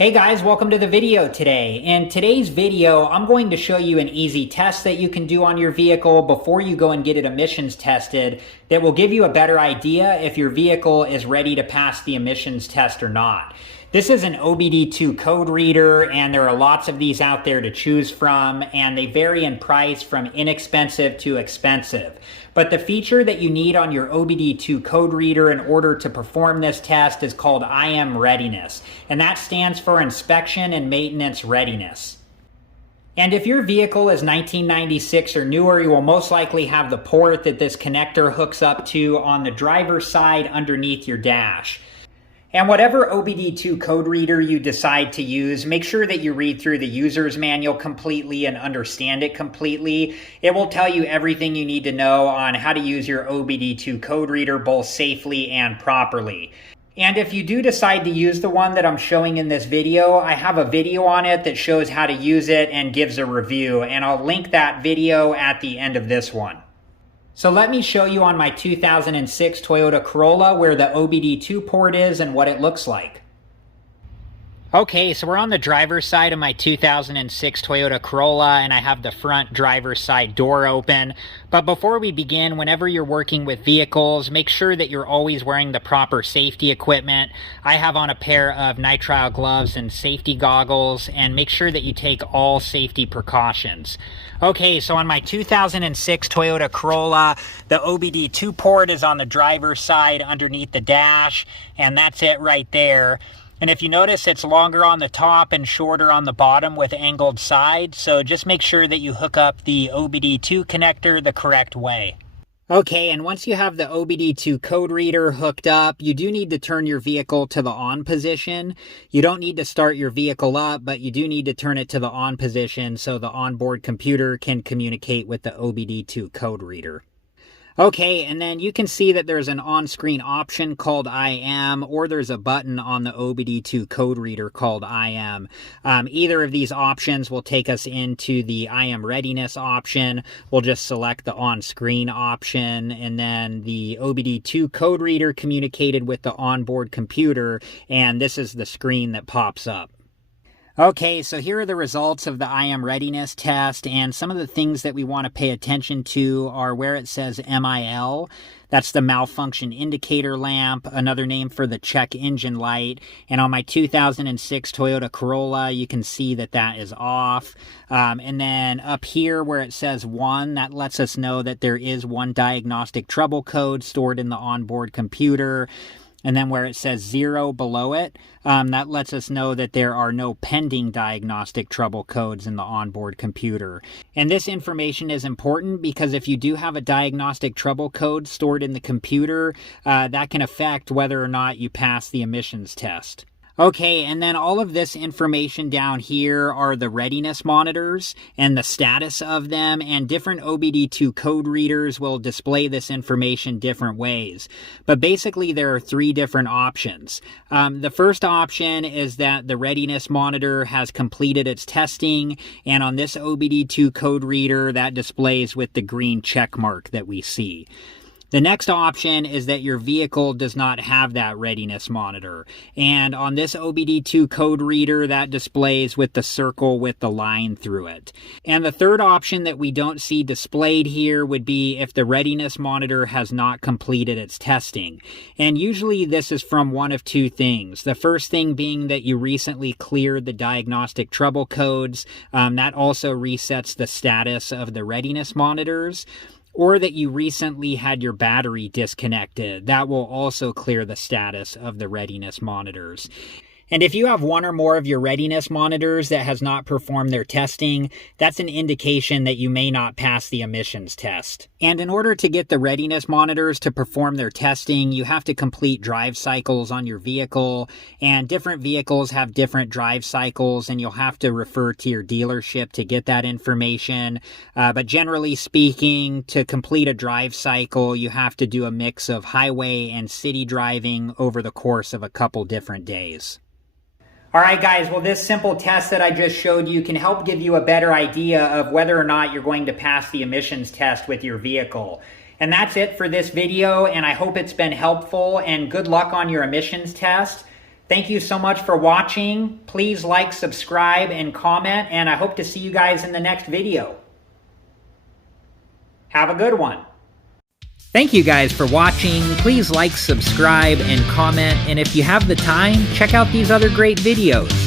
Hey guys, welcome to the video today. In today's video, I'm going to show you an easy test that you can do on your vehicle before you go and get it emissions tested that will give you a better idea if your vehicle is ready to pass the emissions test or not. This is an OBD2 code reader, and there are lots of these out there to choose from, and they vary in price from inexpensive to expensive. But the feature that you need on your OBD2 code reader in order to perform this test is called IM Readiness, and that stands for Inspection and Maintenance Readiness. And if your vehicle is 1996 or newer, you will most likely have the port that this connector hooks up to on the driver's side underneath your dash. And whatever OBD2 code reader you decide to use, make sure that you read through the user's manual completely and understand it completely. It will tell you everything you need to know on how to use your OBD2 code reader both safely and properly. And if you do decide to use the one that I'm showing in this video, I have a video on it that shows how to use it and gives a review, and I'll link that video at the end of this one. So let me show you on my 2006 Toyota Corolla where the OBD2 port is and what it looks like. Okay, so we're on the driver's side of my 2006 Toyota Corolla, and I have the front driver's side door open. But before we begin, whenever you're working with vehicles, make sure that you're always wearing the proper safety equipment. I have on a pair of nitrile gloves and safety goggles, and make sure that you take all safety precautions. Okay, so on my 2006 Toyota Corolla, the OBD2 port is on the driver's side underneath the dash, and that's it right there. And if you notice, it's longer on the top and shorter on the bottom with angled sides, so just make sure that you hook up the OBD2 connector the correct way. Okay, and once you have the OBD2 code reader hooked up, you do need to turn your vehicle to the on position. You don't need to start your vehicle up, but you do need to turn it to the on position so the onboard computer can communicate with the OBD2 code reader. Okay, and then you can see that there's an on-screen option called IM, or there's a button on the OBD2 code reader called IM. Either of these options will take us into the IM Readiness option. We'll just select the on-screen option, and then the OBD2 code reader communicated with the onboard computer, and this is the screen that pops up. Okay, so here are the results of the IM Readiness test, and some of the things that we want to pay attention to are where it says MIL. That's the malfunction indicator lamp, another name for the check engine light. And on my 2006 Toyota Corolla, you can see that that is off. And then up here where it says 1, that lets us know that there is one diagnostic trouble code stored in the onboard computer. And then where it says 0 below it, that lets us know that there are no pending diagnostic trouble codes in the onboard computer. And this information is important because if you do have a diagnostic trouble code stored in the computer, that can affect whether or not you pass the emissions test. Okay, and then all of this information down here are the readiness monitors and the status of them, and different OBD2 code readers will display this information different ways. But basically there are 3 different options. The first option is that the readiness monitor has completed its testing, and on this OBD2 code reader that displays with the green check mark that we see. The next option is that your vehicle does not have that readiness monitor. And on this OBD2 code reader, that displays with the circle with the line through it. And the third option that we don't see displayed here would be if the readiness monitor has not completed its testing. And usually this is from one of 2 things. The first thing being that you recently cleared the diagnostic trouble codes. That also resets the status of the readiness monitors. Or that you recently had your battery disconnected. That will also clear the status of the readiness monitors. And if you have one or more of your readiness monitors that has not performed their testing, that's an indication that you may not pass the emissions test. And in order to get the readiness monitors to perform their testing, you have to complete drive cycles on your vehicle, and different vehicles have different drive cycles, and you'll have to refer to your dealership to get that information. But generally speaking, to complete a drive cycle, you have to do a mix of highway and city driving over the course of a couple different days. Alright guys, well this simple test that I just showed you can help give you a better idea of whether or not you're going to pass the emissions test with your vehicle. And that's it for this video, and I hope it's been helpful, and good luck on your emissions test. Thank you so much for watching. Please like, subscribe, and comment, and I hope to see you guys in the next video. Have a good one. Thank you guys for watching. Please like, subscribe, and comment, and if you have the time, check out these other great videos.